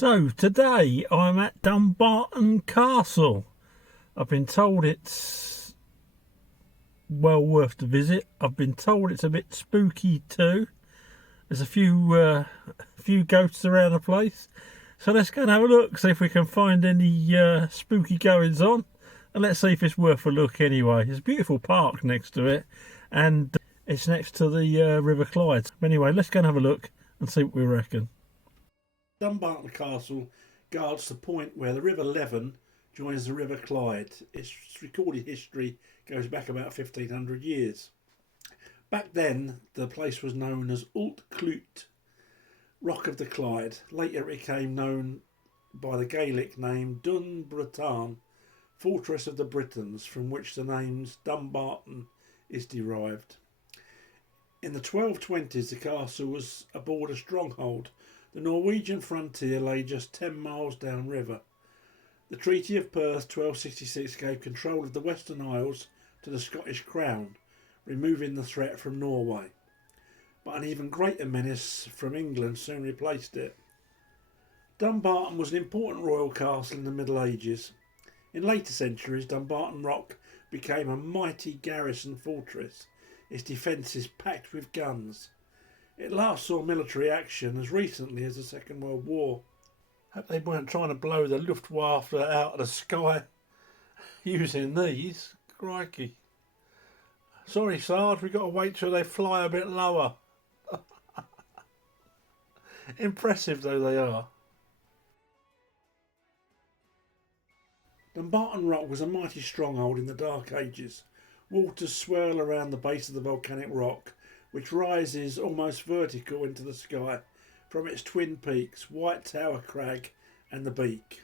So today I'm at Dumbarton Castle. I've been told it's well worth the visit. I've been told it's a bit spooky too. There's a few ghosts around the place. So let's go and have a look, see if we can find any spooky goings on. And let's see if it's worth a look anyway. There's a beautiful park next to it, and it's next to the River Clyde. Anyway, let's go and have a look and see what we reckon. Dumbarton Castle guards the point where the River Leven joins the River Clyde. Its recorded history goes back about 1500 years. Back then, the place was known as Ult Clwyd, Rock of the Clyde. Later it became known by the Gaelic name Dumbarton, Fortress of the Britons, from which the name Dumbarton is derived. In the 1220s, the castle was a border stronghold. The Norwegian frontier lay just 10 miles downriver. The Treaty of Perth 1266 gave control of the Western Isles to the Scottish Crown, removing the threat from Norway. But an even greater menace from England soon replaced it. Dumbarton was an important royal castle in the Middle Ages. In later centuries, Dumbarton Rock became a mighty garrison fortress, its defences packed with guns. It last saw military action as recently as the Second World War. Hope they weren't trying to blow the Luftwaffe out of the sky using these. Crikey. Sorry, Sarge, we've got to wait till they fly a bit lower. Impressive though they are. Dumbarton Rock was a mighty stronghold in the Dark Ages. Waters swirl around the base of the volcanic rock, which rises almost vertical into the sky from its twin peaks, White Tower Crag and the Beak.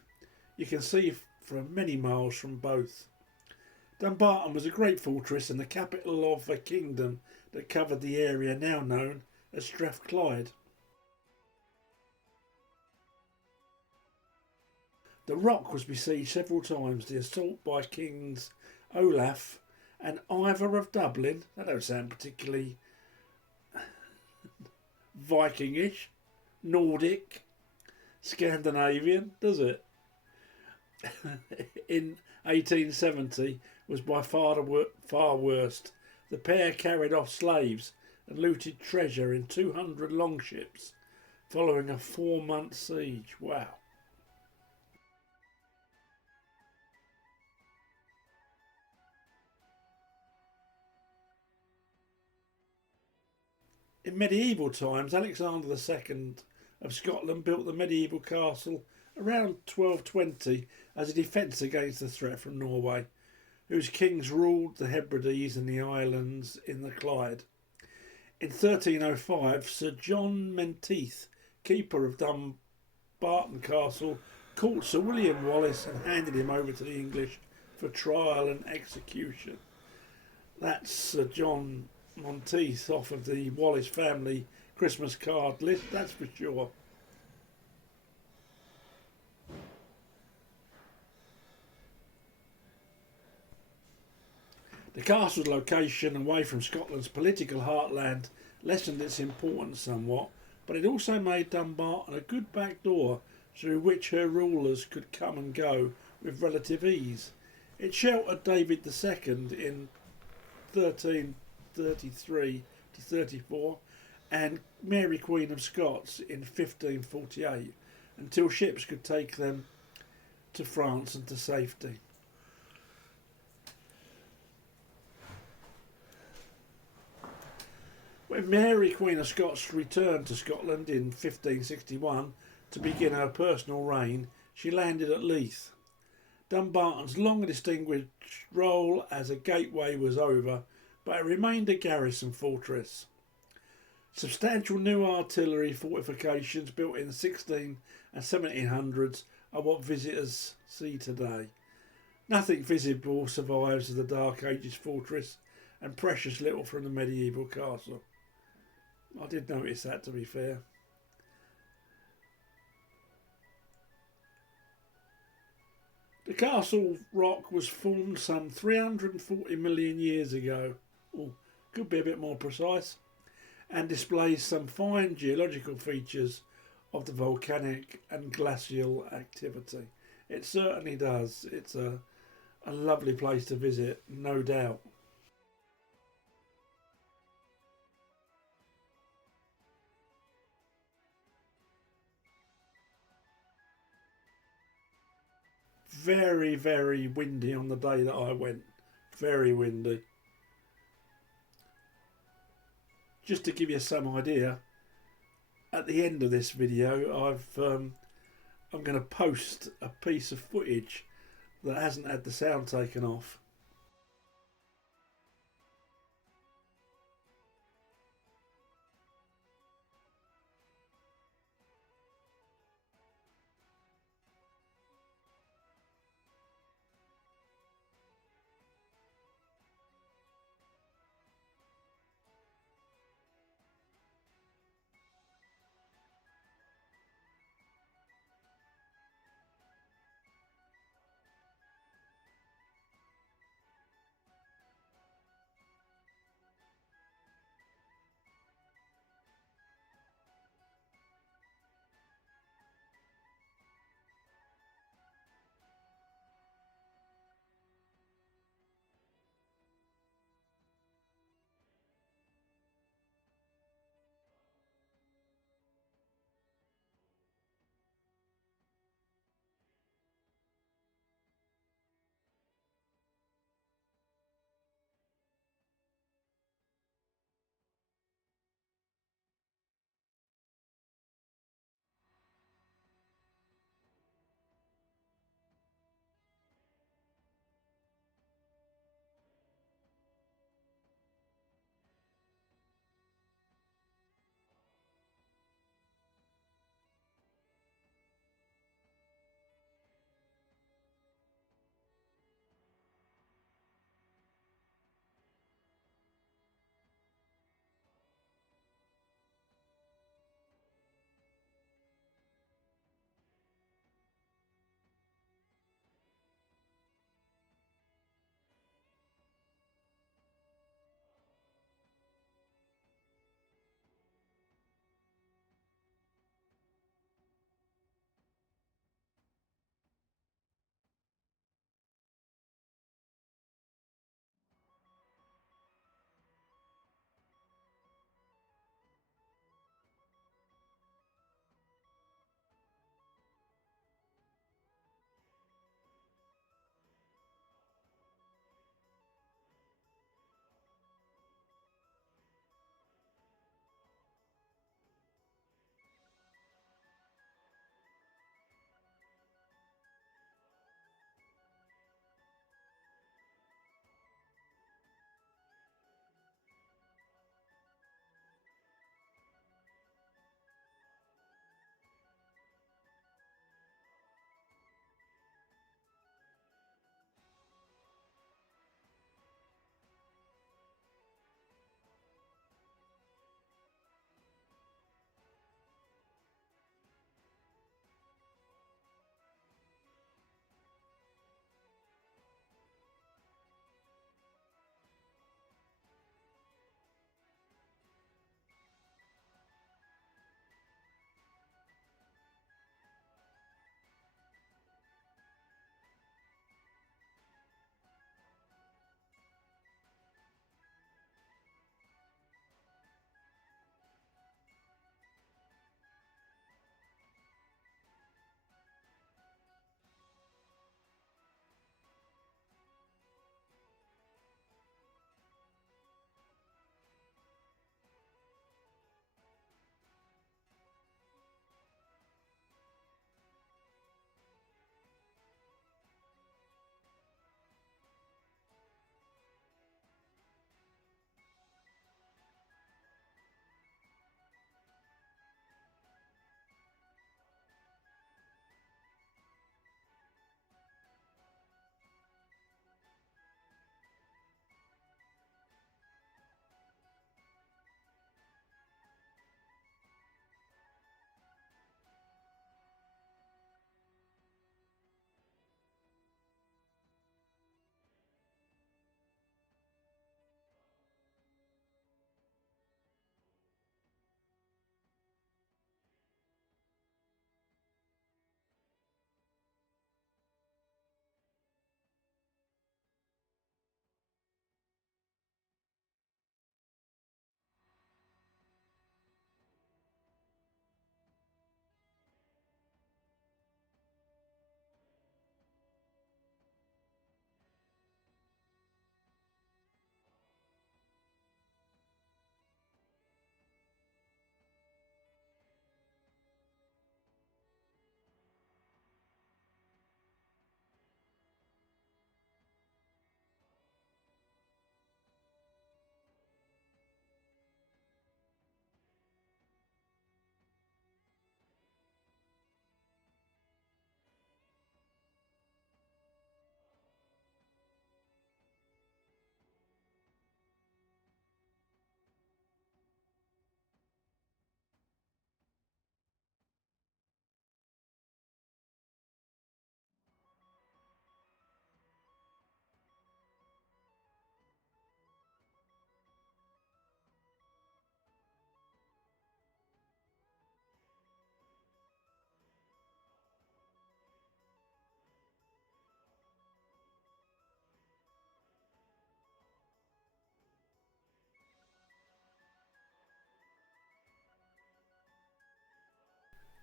You can see from many miles from both. Dumbarton was a great fortress and the capital of a kingdom that covered the area now known as Strathclyde. The rock was besieged several times. The assault by Kings Olaf and Ivar of Dublin, that don't sound particularly Vikingish, Nordic, Scandinavian, does it? In 1870 was by far worst. The pair carried off slaves and looted treasure in 200 longships following a 4-month siege. Wow. In medieval times, Alexander II of Scotland built the medieval castle around 1220 as a defence against the threat from Norway, whose kings ruled the Hebrides and the islands in the Clyde. In 1305, Sir John Menteith, keeper of Dumbarton Castle, caught Sir William Wallace and handed him over to the English for trial and execution. That's Sir John Menteith off of the Wallace family Christmas card list, that's for sure. The castle's location away from Scotland's political heartland lessened its importance somewhat, but it also made Dumbarton a good back door through which her rulers could come and go with relative ease. It sheltered David II in 1333 to 34 and Mary Queen of Scots in 1548 until ships could take them to France and to safety. When Mary Queen of Scots returned to Scotland in 1561 to begin her personal reign, she landed at Leith. Dumbarton's long distinguished role as a gateway was over, but it remained a garrison fortress. Substantial new artillery fortifications built in the 16 and 1700s are what visitors see today. Nothing visible survives of the Dark Ages fortress, and precious little from the medieval castle. I did notice that, to be fair. The castle rock was formed some 340 million years ago. Could be a bit more precise, and displays some fine geological features of the volcanic and glacial activity. It certainly does. It's a lovely place to visit, no doubt. Very, very windy on the day that I went. Very windy. Just to give you some idea, at the end of this video, I'm going to post a piece of footage that hasn't had the sound taken off.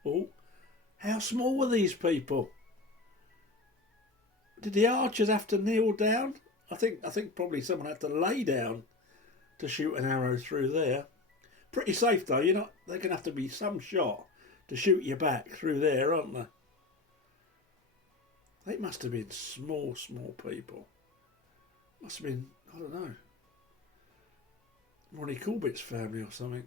Oh, how small were these people? Did the archers have to kneel down? I think probably someone had to lay down to shoot an arrow through there. Pretty safe though. You're not. They're gonna have to be some shot to shoot you back through there, aren't they? They must have been small people. Must have been, I don't know, Ronnie Corbett's family or something.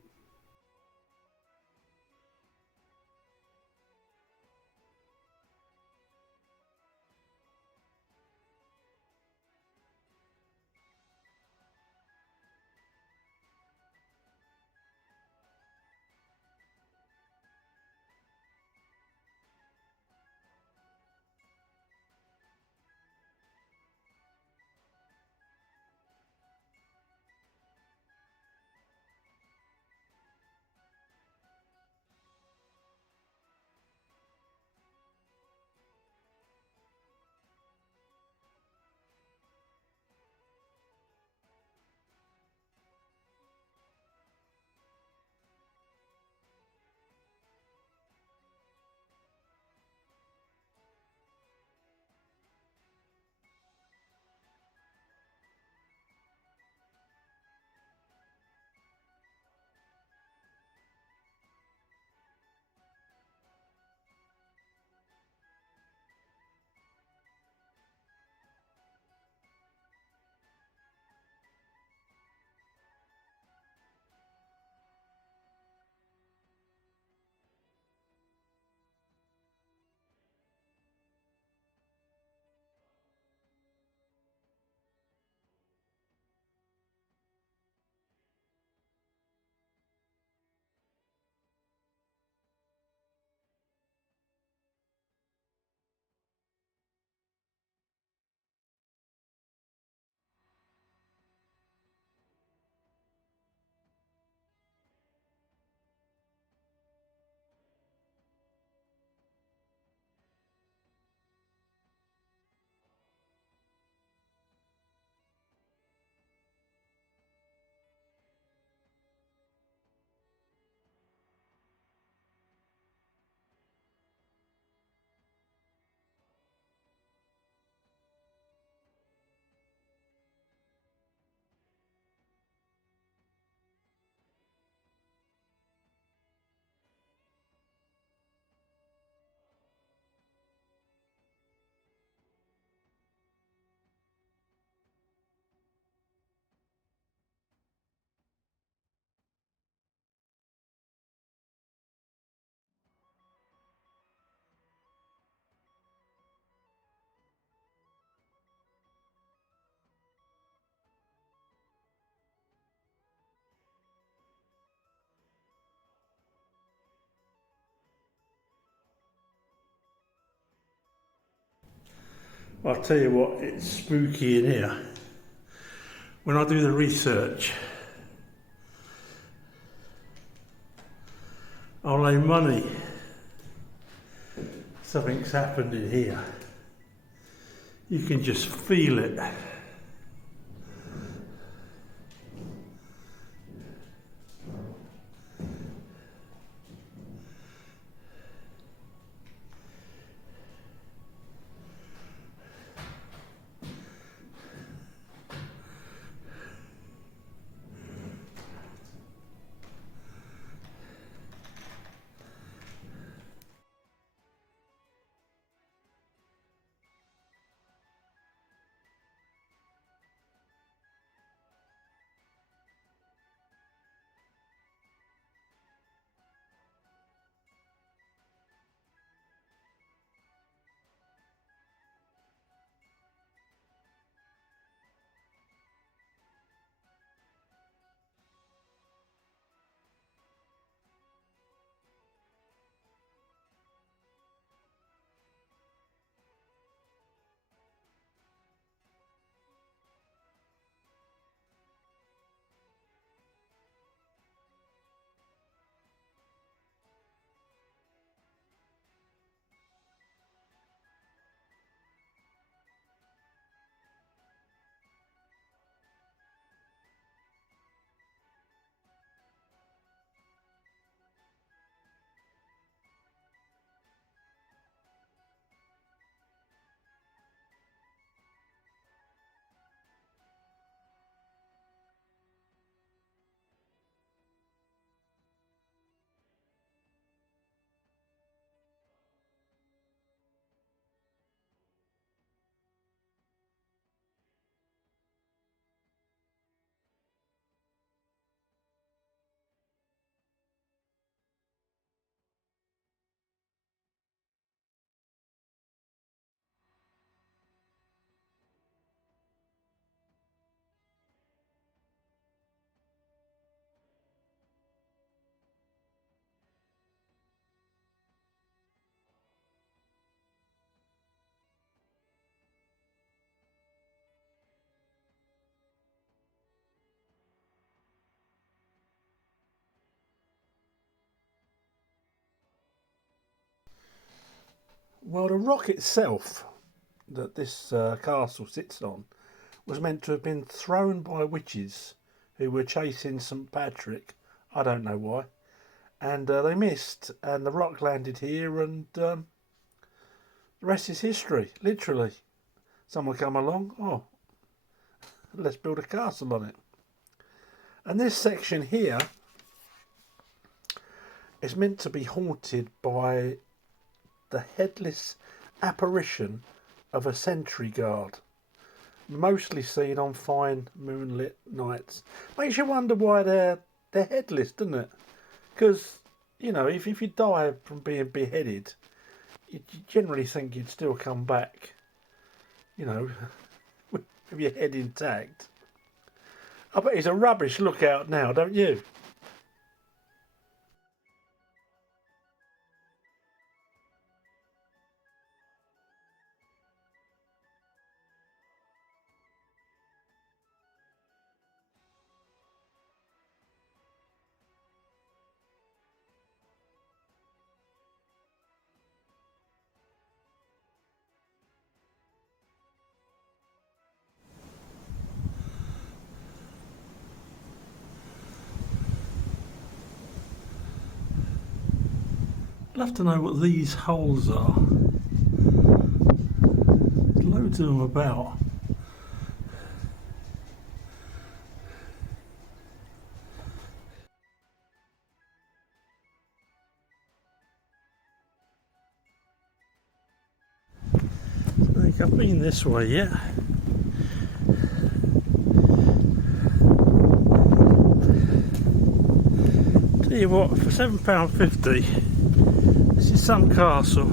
I'll tell you what, it's spooky in here. When I do the research, I'll lay money something's happened in here. You can just feel it. Well, the rock itself that this castle sits on was meant to have been thrown by witches who were chasing St. Patrick. I don't know why. And they missed, and the rock landed here, and the rest is history, literally. Someone come along, oh, let's build a castle on it. And this section here is meant to be haunted by the headless apparition of a sentry guard, mostly seen on fine moonlit nights. Makes you wonder why they're headless, doesn't it? Because, you know, if you die from being beheaded, you generally think you'd still come back, you know, with your head intact. I bet it's a rubbish lookout now, don't you? I'd love to know what these holes are. There's loads of them about. I think I've been this way yet. Tell you what, for £7.50, this is some castle.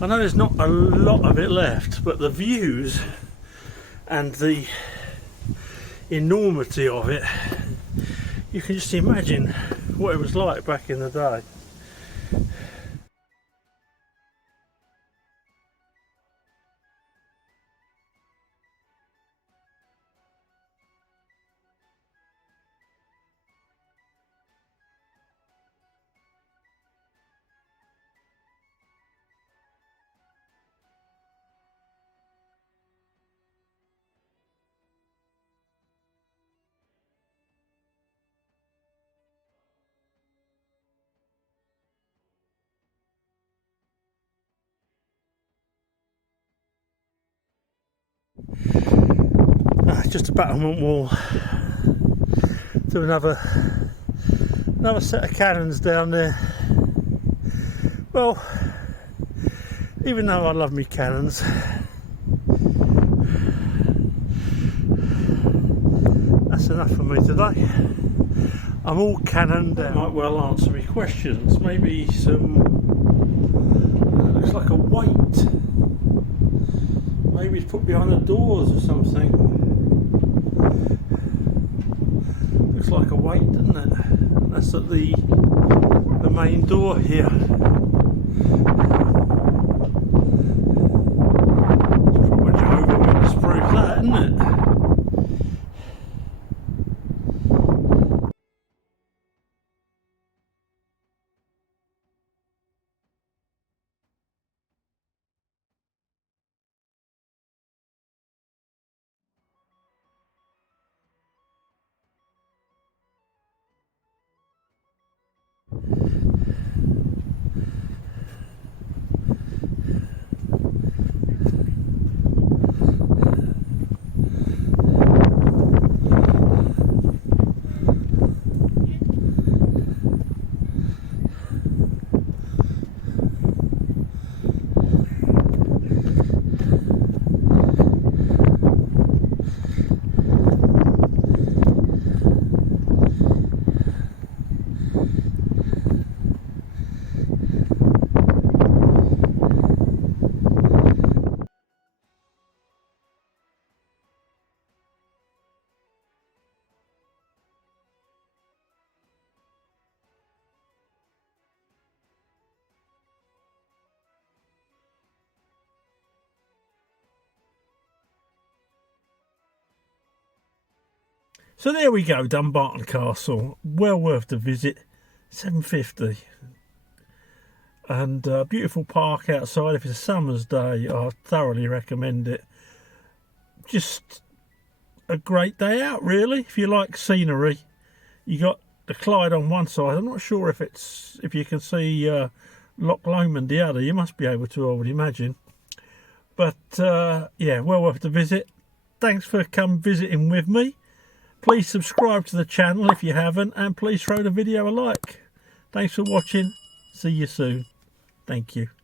I know there's not a lot of it left, but the views and the enormity of it, you can just imagine what it was like back in the day. Just a battlement wall to another set of cannons down there. Well, even though I love me cannons, that's enough for me today. I'm all cannoned out. Might well answer me questions. Maybe some looks like a weight. Maybe it's put behind the doors or something. Looks like a weight, doesn't it? That's at the main door here. It's probably Jehovah's Witness proof that, isn't it? So there we go, Dumbarton Castle. Well worth the visit. £7.50. and beautiful park outside. If it's a summer's day, I thoroughly recommend it. Just a great day out, really. If you like scenery, you got the Clyde on one side. I'm not sure if you can see Loch Lomond the other. You must be able to, I would imagine. But yeah, well worth the visit. Thanks for coming visiting with me. Please subscribe to the channel if you haven't, and please throw the video a like. Thanks for watching. See you soon. Thank you.